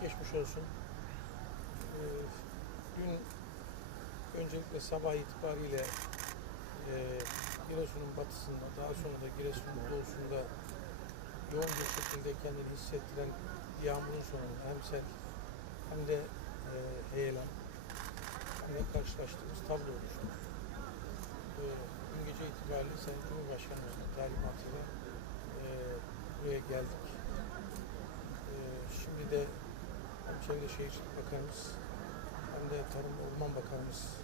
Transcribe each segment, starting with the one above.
Geçmiş olsun. Ee, dün öncelikle sabah itibariyle e, Giresun'un batısında, daha sonra da Giresun'un doğusunda yoğun bir şekilde kendini hissettiren yağmurun sonunda hem sel hem de e, heyelan de karşılaştığımız tablo oluştu. Ee, dün gece itibariyle Sayın Cumhurbaşkanımızın talimatıyla e, buraya geldik. Ee, şimdi de hem Çevre Şehircilik Bakanımız hem de Tarım Orman Bakanımız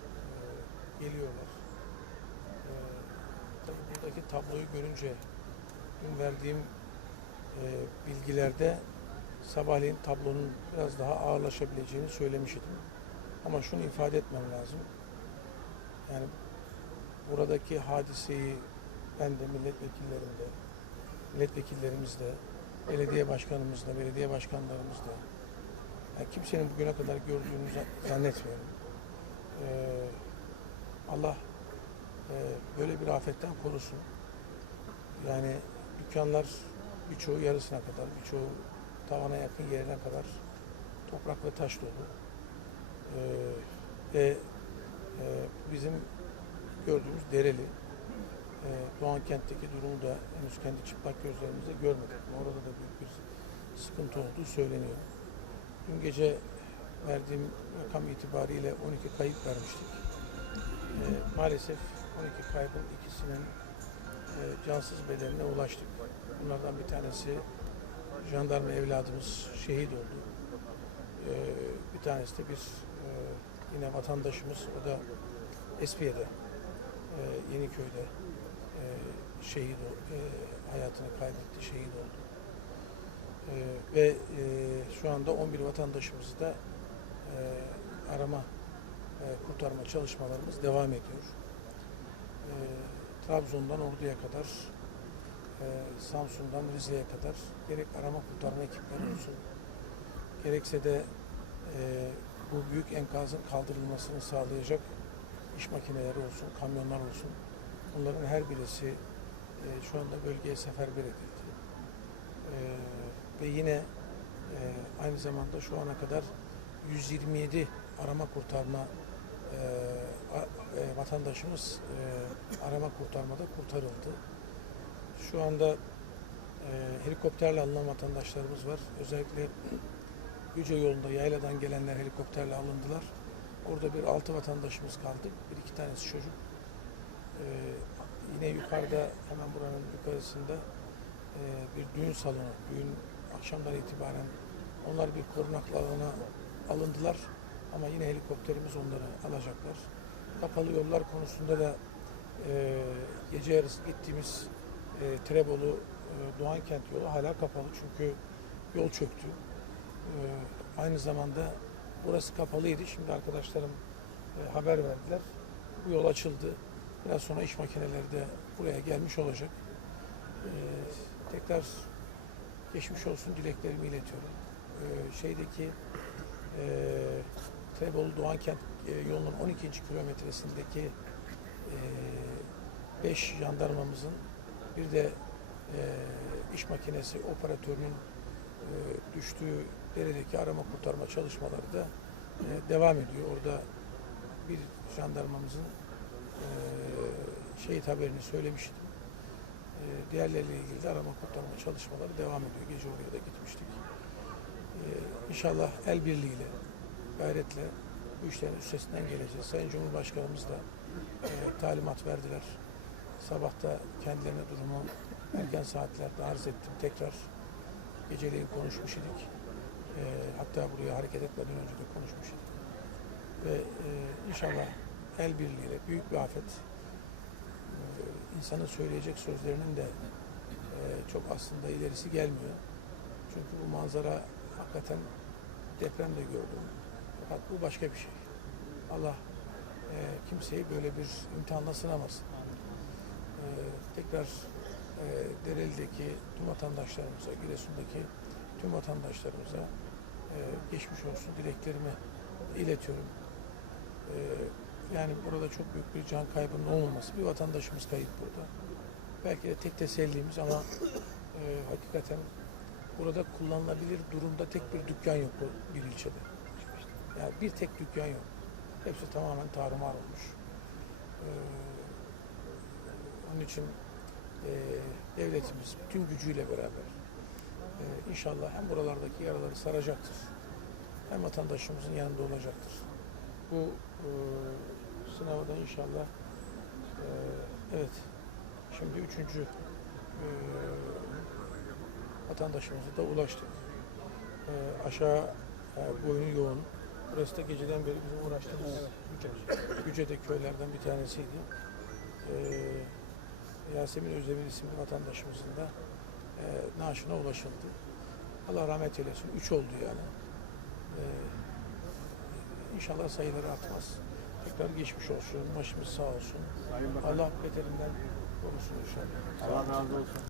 e, geliyorlar. E, buradaki tabloyu görünce dün verdiğim e, bilgilerde sabahleyin tablonun biraz daha ağırlaşabileceğini söylemiştim. Ama şunu ifade etmem lazım. Yani buradaki hadiseyi ben de milletvekillerim de, milletvekillerimiz de, belediye başkanımız da, belediye başkanlarımız da, yani kimsenin bugüne kadar gördüğünü za- zannetmiyorum. Ee, Allah e, böyle bir afetten korusun. Yani dükkanlar birçoğu yarısına kadar, birçoğu tavana yakın yerine kadar toprak ve taş dolu. Ee, ve e, bizim gördüğümüz Dereli, e, Doğan kentteki durumu da henüz kendi çıplak gözlerimizle görmedik. Orada da büyük bir sıkıntı olduğu söyleniyor. Dün gece verdiğim rakam itibariyle 12 kayıp vermiştik. Ee, maalesef 12 kaybın ikisinin e, cansız bedenine ulaştık. Bunlardan bir tanesi jandarma evladımız şehit oldu. Ee, bir tanesi de bir e, yine vatandaşımız, o da Espiye'de, e, Yeniköy'de e, şehit e, hayatını kaybetti, şehit oldu. Ee, ve e, şu anda 11 vatandaşımızı da e, arama e, kurtarma çalışmalarımız devam ediyor. E, Trabzon'dan Ordu'ya kadar, e, Samsun'dan Rize'ye kadar gerek arama kurtarma ekipleri olsun, gerekse de e, bu büyük enkazın kaldırılmasını sağlayacak iş makineleri olsun, kamyonlar olsun, bunların her birisi e, şu anda bölgeye seferber edildi. E, ve yine e, aynı zamanda şu ana kadar 127 arama kurtarma e, e, vatandaşımız e, arama kurtarmada kurtarıldı. Şu anda e, helikopterle alınan vatandaşlarımız var. Özellikle Yüce yolunda yayladan gelenler helikopterle alındılar. Orada bir altı vatandaşımız kaldı. Bir iki tanesi çocuk. E, yine yukarıda hemen buranın yukarısında e, bir düğün salonu, düğün akşamdan itibaren onlar bir korunaklı alana alındılar. Ama yine helikopterimiz onları alacaklar. Kapalı yollar konusunda da e, gece yarısı gittiğimiz e, Trebolu e, Doğankent yolu hala kapalı çünkü yol çöktü. E, aynı zamanda burası kapalıydı. Şimdi arkadaşlarım e, haber verdiler. Bu yol açıldı. Biraz sonra iş makineleri de buraya gelmiş olacak. E, tekrar geçmiş olsun dileklerimi iletiyorum. Ee, şeydeki e, Trebolu Doğankent e, yolunun 12. kilometresindeki 5 jandarmamızın bir de e, iş makinesi operatörünün e, düştüğü deredeki arama kurtarma çalışmaları da e, devam ediyor. Orada bir jandarmamızın e, şehit haberini söylemiştim. E, diğerleriyle ilgili de arama kurtarma çalışmaları devam ediyor. Gece oraya da gitmiştik. E, inşallah el birliğiyle, gayretle bu işlerin üstesinden geleceğiz. Sayın Cumhurbaşkanımız da e, talimat verdiler. Sabahta kendilerine durumu erken saatlerde arz ettim. Tekrar geceleyin konuşmuş idik. E, hatta buraya hareket etmeden önce de konuşmuş idik. Ve e, inşallah el birliğiyle büyük bir afet insanın söyleyecek sözlerinin de e, çok aslında ilerisi gelmiyor. Çünkü bu manzara hakikaten depremde gördüm. Fakat bu başka bir şey. Allah e, kimseyi böyle bir imtihanla sınamasın. E, tekrar e, Dereli'deki tüm vatandaşlarımıza, Giresun'daki tüm vatandaşlarımıza e, geçmiş olsun dileklerimi iletiyorum. Yani burada çok büyük bir can kaybının olmaması. Bir vatandaşımız kayıp burada. Belki de tek tesellimiz ama e, hakikaten burada kullanılabilir durumda tek bir dükkan yok bu bir ilçede. Yani bir tek dükkan yok. Hepsi tamamen tarumar olmuş. Ee, onun için e, devletimiz bütün gücüyle beraber e, inşallah hem buralardaki yaraları saracaktır hem vatandaşımızın yanında olacaktır. Bu e, sınava da inşallah e, evet şimdi üçüncü e, vatandaşımıza da ulaştık. E, aşağı e, boynu yoğun. Burası da geceden beri bizim uğraştığımız Güce'de köylerden bir tanesiydi. E, Yasemin Özdemir isimli vatandaşımızın da e, naaşına ulaşıldı. Allah rahmet eylesin. Üç oldu yani. E, inşallah sayıları artmaz. Tekrar geçmiş olsun. Başımız sağ olsun. Allah beterinden korusun inşallah. Allah razı olsun.